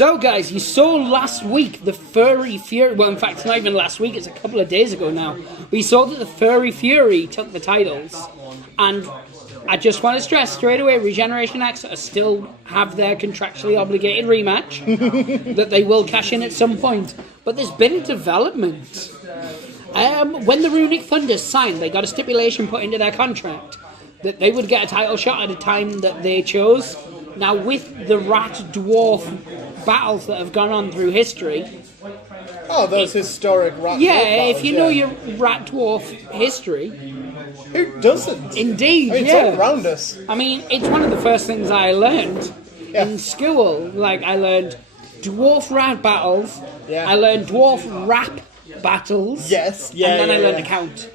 So, guys, you saw last week the Furry Fury. Well, in fact, it's not even last week, it's a couple of days ago now. We saw that the Furry Fury took the titles. And I just want to stress straight away, Regeneration X still have their contractually obligated rematch that they will cash in at some point. But there's been a development. When the Runic Thunders signed, they got a stipulation put into their contract that they would get a title shot at a time that they chose. Now, with the Rat Dwarf battles that have gone on through history... Oh, those historic Rat Dwarf Yeah, battles, if you know your Rat Dwarf history... Who doesn't? Indeed, I mean, yeah. it's all around us. I mean, it's one of the first things I learned in school. Like, I learned Dwarf Rat battles, I learned Dwarf Rap battles, and then I learned to count.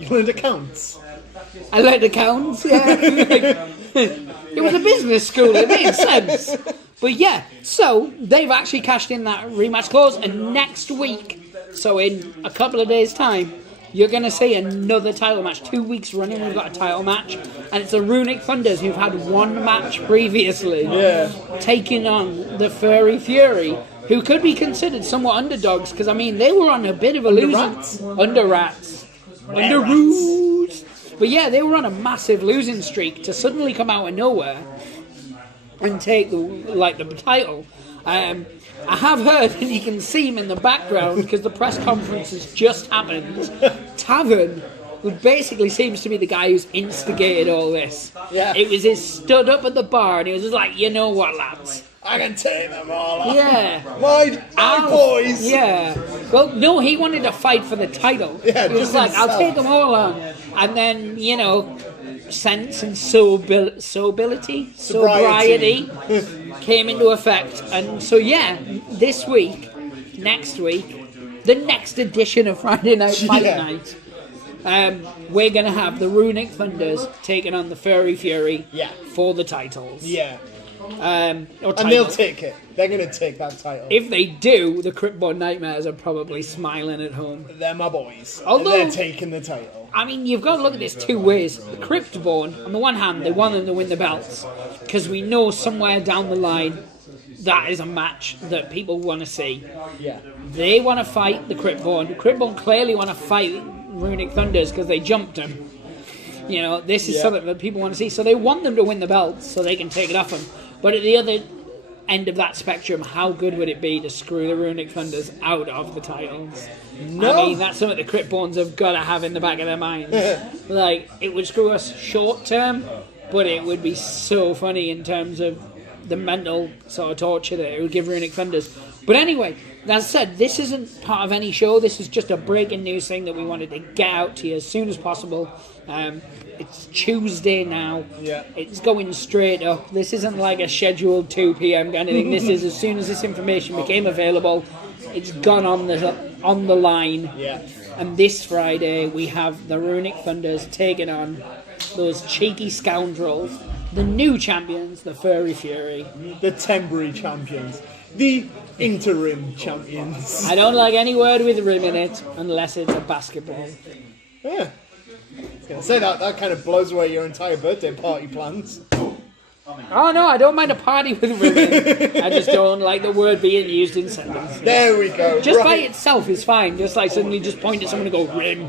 You learned accounts? I learned accounts, yeah. It was a business school, it made sense. But yeah, so they've actually cashed in that rematch clause, and next week, so in a couple of days' time, you're going to see another title match. 2 weeks running, we've got a title match, and it's the Runic Thunders, who've had one match previously, taking on the Furry Fury, who could be considered somewhat underdogs, because, I mean, they were on a bit of a losing... Under rats. Under roots. But yeah, they were on a massive losing streak to suddenly come out of nowhere and take the title. I have heard, and you can see him in the background because the press conference has just happened. Tavern, who basically seems to be the guy who's instigated all this. Yeah. It was his stood up at the bar and he was just like, you know what, lads? I can take them all on. Yeah. My boys. Yeah. Well, no, he wanted to fight for the title. Yeah, he was like, I'll take them all on. And then, you know, sense and sobriety came into effect. And so, yeah, this week, next week, the next edition of Friday Night Fight Night, we're going to have the Runic Thunders taking on the Furry Fury for the titles. Yeah. And they'll take it. They're going to take that title. If they do, the Cryptborn Nightmares are probably smiling at home. They're my boys. Although, they're taking the title. I mean, you've got to look at this two ways. The Cryptborn, on the one hand, they want them to win the belts, because we know somewhere down the line that is a match that people want to see. Yeah. They want to fight the Cryptborn. The Cryptborn clearly want to fight Runic Thunders because they jumped them. You know, this is something that people want to see. So they want them to win the belts so they can take it off them. But at the other end of that spectrum, how good would it be to screw the Runic Thunders out of the titles? No. I mean, that's something the Cryptborns have got to have in the back of their minds. Like, it would screw us short term, but it would be so funny in terms of the mental sort of torture that it would give Runic Thunders. But anyway, that said, this isn't part of any show. This is just a breaking news thing that we wanted to get out to you as soon as possible. It's Tuesday now. Yeah. It's going straight up. This isn't like a scheduled 2 p.m. kind of thing. This is as soon as this information became available, it's gone on the line. Yeah. And this Friday we have the Runic Thunders taking on those cheeky scoundrels, the new champions, the Furry Fury. The temporary champions. The interim champions. I don't like any word with rim in it unless it's a basketball. Yeah. I was going to say that kind of blows away your entire birthday party plans. Oh no, I don't mind a party with women. I just don't like the word being used in sentences. There we go. Just by itself is fine. Just like suddenly just point at someone and go, rim.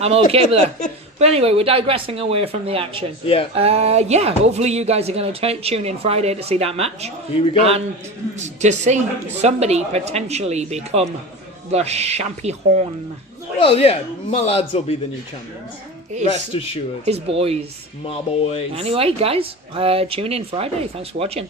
I'm okay with that. But anyway, we're digressing away from the action. Yeah. Hopefully you guys are going to tune in Friday to see that match. Here we go. And to see somebody potentially become the champion. Well, yeah, my lads will be the new champions. Rest assured. His boys. My boys. Anyway, guys, tune in Friday. Thanks for watching.